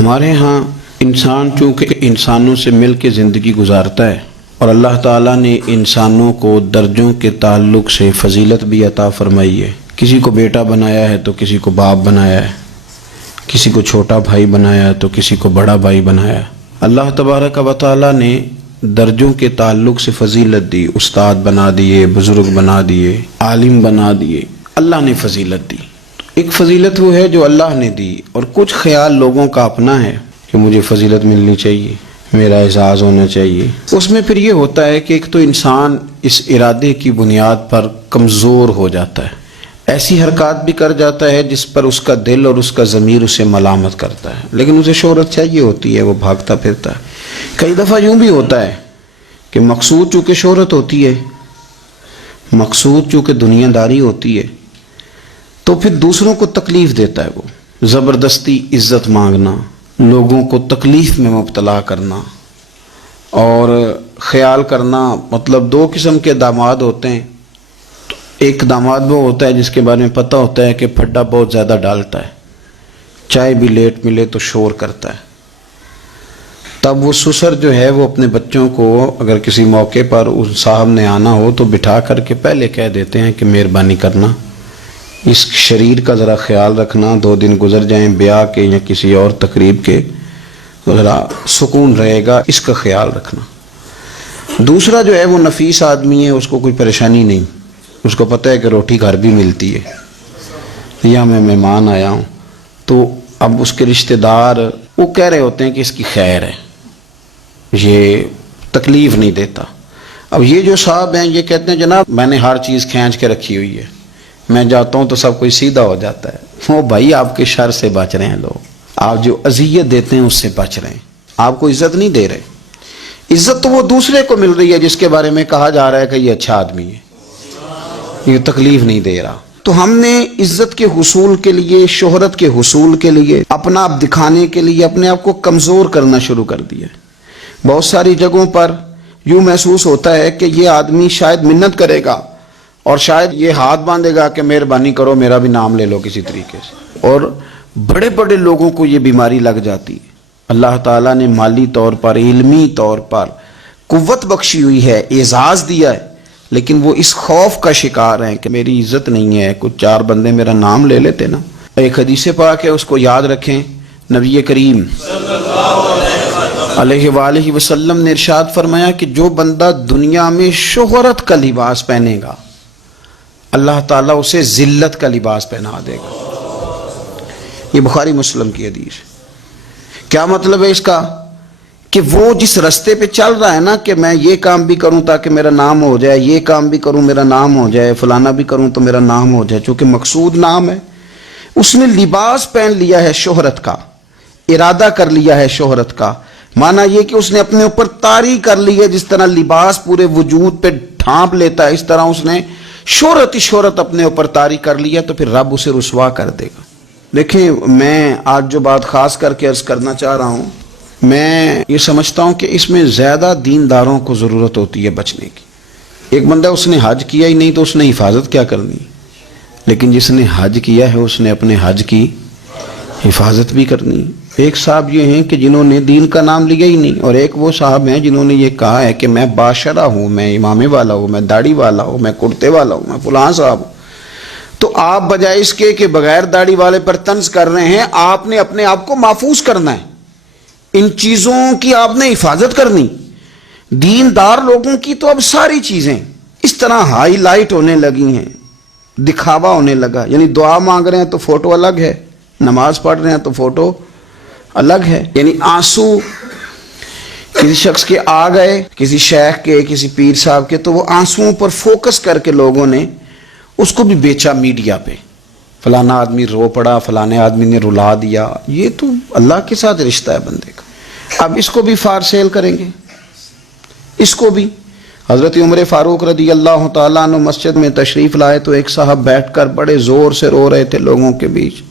ہمارے ہاں انسان چونکہ انسانوں سے مل کے زندگی گزارتا ہے، اور اللہ تعالیٰ نے انسانوں کو درجوں کے تعلق سے فضیلت بھی عطا فرمائی ہے۔ کسی کو بیٹا بنایا ہے تو کسی کو باپ بنایا ہے، کسی کو چھوٹا بھائی بنایا ہے تو کسی کو بڑا بھائی بنایا ہے۔ اللہ تبارک و تعالیٰ نے درجوں کے تعلق سے فضیلت دی، استاد بنا دیے، بزرگ بنا دیے، عالم بنا دیے، اللہ نے فضیلت دی۔ ایک فضیلت وہ ہے جو اللہ نے دی، اور کچھ خیال لوگوں کا اپنا ہے کہ مجھے فضیلت ملنی چاہیے، میرا اعزاز ہونا چاہیے۔ اس میں پھر یہ ہوتا ہے کہ ایک تو انسان اس ارادے کی بنیاد پر کمزور ہو جاتا ہے، ایسی حرکات بھی کر جاتا ہے جس پر اس کا دل اور اس کا ضمیر اسے ملامت کرتا ہے، لیکن اسے شہرت چاہیے ہوتی ہے، وہ بھاگتا پھرتا ہے۔ کئی دفعہ یوں بھی ہوتا ہے کہ مقصود چونکہ شہرت ہوتی ہے، مقصود چونکہ دنیا داری ہوتی ہے، تو پھر دوسروں کو تکلیف دیتا ہے، وہ زبردستی عزت مانگنا، لوگوں کو تکلیف میں مبتلا کرنا، اور خیال کرنا۔ مطلب دو قسم کے داماد ہوتے ہیں، ایک داماد وہ ہوتا ہے جس کے بارے میں پتہ ہوتا ہے کہ پھڈا بہت زیادہ ڈالتا ہے، چائے بھی لیٹ ملے تو شور کرتا ہے، تب وہ سسر جو ہے وہ اپنے بچوں کو اگر کسی موقع پر اس صاحب نے آنا ہو تو بٹھا کر کے پہلے کہہ دیتے ہیں کہ مہربانی کرنا اس شریر کا ذرا خیال رکھنا، 2 دن گزر جائیں بیاہ کے یا کسی اور تقریب کے، ذرا سکون رہے گا، اس کا خیال رکھنا۔ دوسرا جو ہے وہ نفیس آدمی ہے، اس کو کوئی پریشانی نہیں، اس کو پتہ ہے کہ روٹی گھر بھی ملتی ہے، یا میں مہمان آیا ہوں، تو اب اس کے رشتہ دار وہ کہہ رہے ہوتے ہیں کہ اس کی خیر ہے، یہ تکلیف نہیں دیتا۔ اب یہ جو صاحب ہیں یہ کہتے ہیں جناب میں نے ہر چیز کھینچ کے رکھی ہوئی ہے، میں جاتا ہوں تو سب کوئی سیدھا ہو جاتا ہے۔ وہ بھائی آپ کے شر سے بچ رہے ہیں لوگ، آپ جو اذیت دیتے ہیں اس سے بچ رہے ہیں، آپ کو عزت نہیں دے رہے۔ عزت تو وہ دوسرے کو مل رہی ہے جس کے بارے میں کہا جا رہا ہے کہ یہ اچھا آدمی ہے، یہ تکلیف نہیں دے رہا۔ تو ہم نے عزت کے حصول کے لیے، شہرت کے حصول کے لیے، اپنا آپ دکھانے کے لیے اپنے آپ کو کمزور کرنا شروع کر دیا۔ بہت ساری جگہوں پر یوں محسوس ہوتا ہے کہ یہ آدمی شاید منت کرے گا اور شاید یہ ہاتھ باندھے گا کہ مہربانی کرو میرا بھی نام لے لو کسی طریقے سے، اور بڑے بڑے لوگوں کو یہ بیماری لگ جاتی ہے۔ اللہ تعالیٰ نے مالی طور پر، علمی طور پر قوت بخشی ہوئی ہے، اعزاز دیا ہے، لیکن وہ اس خوف کا شکار ہیں کہ میری عزت نہیں ہے، کچھ 4 بندے میرا نام لے لیتے نا۔ ایک حدیث پاک ہے، اس کو یاد رکھیں، نبی کریم علیہ وآلہ وسلم نے ارشاد فرمایا کہ جو بندہ دنیا میں شہرت کا لباس پہنے گا اللہ تعالیٰ اسے ذلت کا لباس پہنا دے گا۔ یہ بخاری مسلم کی حدیث ہے۔ کیا مطلب ہے اس کا؟ کہ وہ جس رستے پہ چل رہا ہے نا کہ میں یہ کام بھی کروں تاکہ میرا نام ہو جائے، یہ کام بھی کروں میرا نام ہو جائے، فلانا بھی کروں تو میرا نام ہو جائے، چونکہ مقصود نام ہے، اس نے لباس پہن لیا ہے شہرت کا، ارادہ کر لیا ہے شہرت کا۔ مانا یہ کہ اس نے اپنے اوپر طاری کر لی ہے، جس طرح لباس پورے وجود پہ ڈھانپ لیتا ہے، اس طرح اس نے شہرت ہی شہرت اپنے اوپر طاری کر لیا، تو پھر رب اسے رسوا کر دے گا۔ دیکھیں، میں آج جو بات خاص کر کے عرض کرنا چاہ رہا ہوں، میں یہ سمجھتا ہوں کہ اس میں زیادہ دینداروں کو ضرورت ہوتی ہے بچنے کی۔ ایک بندہ اس نے حج کیا ہی نہیں تو اس نے حفاظت کیا کرنی، لیکن جس نے حج کیا ہے اس نے اپنے حج کی حفاظت بھی کرنی۔ ایک صاحب یہ ہیں کہ جنہوں نے دین کا نام لیا ہی نہیں، اور ایک وہ صاحب ہیں جنہوں نے یہ کہا ہے کہ میں باشرہ ہوں، میں امامے والا ہوں، میں داڑھی والا ہوں، میں کرتے والا ہوں، میں فلاں صاحب ہوں۔ تو آپ بجائے اس کے کہ بغیر داڑھی والے پر طنز کر رہے ہیں، آپ نے اپنے آپ کو محفوظ کرنا ہے، ان چیزوں کی آپ نے حفاظت کرنی۔ دیندار لوگوں کی تو اب ساری چیزیں اس طرح ہائی لائٹ ہونے لگی ہیں، دکھاوا ہونے لگا، یعنی دعا مانگ رہے ہیں تو فوٹو الگ ہے، نماز پڑھ رہے ہیں تو فوٹو الگ ہے، یعنی آنسو کسی شخص کے آ گئے، کسی شیخ کے، کسی پیر صاحب کے، تو وہ آنسوؤں پر فوکس کر کے لوگوں نے اس کو بھی بیچا میڈیا پہ، فلانا آدمی رو پڑا، فلانے آدمی نے رلا دیا۔ یہ تو اللہ کے ساتھ رشتہ ہے بندے کا، اب اس کو بھی فار سیل کریں گے، اس کو بھی۔ حضرت عمر فاروق رضی اللہ تعالیٰ عنہ مسجد میں تشریف لائے تو ایک صاحب بیٹھ کر بڑے زور سے رو رہے تھے لوگوں کے بیچ،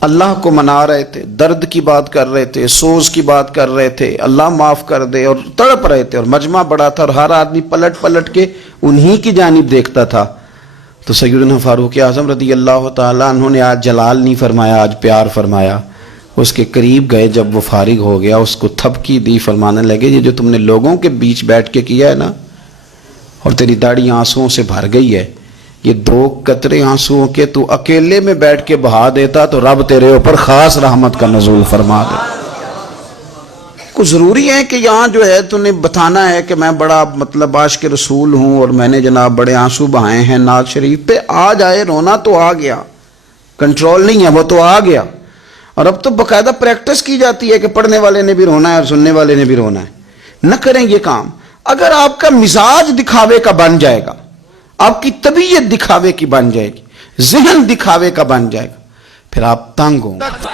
اللہ کو منا رہے تھے، درد کی بات کر رہے تھے، سوز کی بات کر رہے تھے، اللہ معاف کر دے، اور تڑپ رہے تھے، اور مجمع بڑا تھا اور ہر آدمی پلٹ پلٹ کے انہی کی جانب دیکھتا تھا۔ تو سیدنا فاروق اعظم رضی اللہ تعالیٰ عنہ نے آج جلال نہیں فرمایا، آج پیار فرمایا، اس کے قریب گئے، جب وہ فارغ ہو گیا اس کو تھپکی دی، فرمانے لگے یہ جو تم نے لوگوں کے بیچ بیٹھ کے کیا ہے نا، اور تیری داڑھی آنسوؤں سے بھر گئی ہے، یہ 2 قطرے آنسوؤں کے تو اکیلے میں بیٹھ کے بہا دیتا تو رب تیرے اوپر خاص رحمت کا نزول فرما دے۔ کچھ ضروری ہے کہ یہاں جو ہے تو نے بتانا ہے کہ میں بڑا مطلب عاشق رسول ہوں اور میں نے جناب بڑے آنسو بہائے ہیں نعت شریف پہ؟ آ جائے، رونا تو آ گیا، کنٹرول نہیں ہے، وہ تو آ گیا، اور اب تو باقاعدہ پریکٹس کی جاتی ہے کہ پڑھنے والے نے بھی رونا ہے اور سننے والے نے بھی رونا ہے۔ نہ کریں یہ کام۔ اگر آپ کا مزاج دکھاوے کا بن جائے گا، آپ کی طبیعت دکھاوے کی بن جائے گی، ذہن دکھاوے کا بن جائے گا، پھر آپ تنگ ہوں گے۔